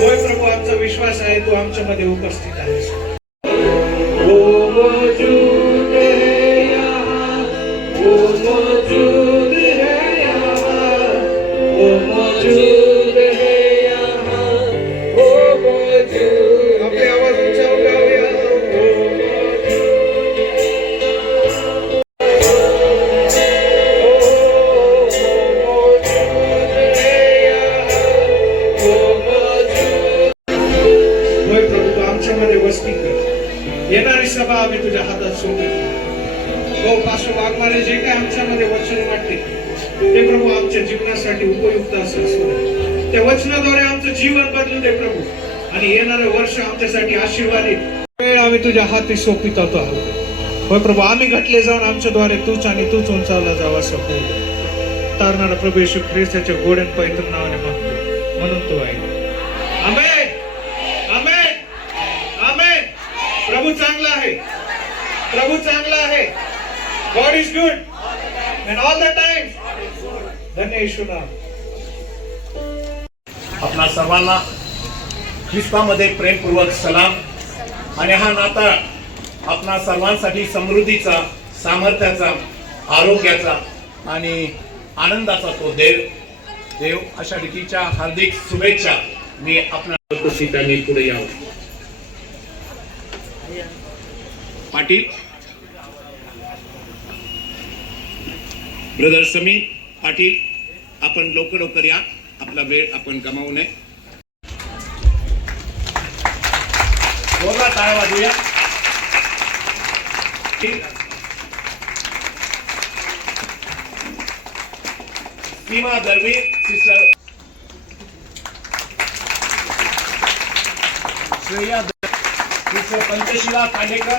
होय प्रभू आमचा विश्वास आहे तू आमच्यामध्ये उपस्थित आहेस. आमच्यामध्ये कर येणारी सभा आम्ही तुझ्या हातात सोडतो हो पार्श्व वाघमारे जे काय आमच्यामध्ये वचन वाटते ते प्रभू आमच्या जीवनासाठी उपयुक्त असं असू त्या वचनाद्वारे आमचं जीवन बदलू दे प्रभू. आणि येणारं वर्ष आमच्यासाठी आशीर्वादित. वेळ आम्ही तुझ्या हाती सोपित होतो आहोत. होय प्रभू आम्ही घटले जाऊन आमच्याद्वारे तूच आणि तूच उंचावला जावा असं तारणारा प्रभू येशू ख्रिस्ताच्या गोड्यान नावाने मागतो. म्हणून तो आहे आमेन आमेन आमेन प्रभू चांगला आहे प्रभू चांगला आहे. God is good and all the time धन्य येशू नाम. आपणा सर्वांना ख्रिस्तामध्ये प्रेमपूर्वक सलाम. आणि हा नाता आपणा सर्वांसाठी समृद्धीचा सामर्थ्याचा आरोग्याचा आणि आनंदाचा तो देव. देव अशा रीतीच्या हार्दिक शुभेच्छा मी आपल्या त्यांनी पुढे यावं. पाटील. ब्रदर समीर पाटील आपण लवकर लवकर या. आपला वेळ आपण गमावू नये. जोरदार वाजूया सीमा दळवी सिस्टर. श्रेया सिस्टर पंचशिला कांडेकर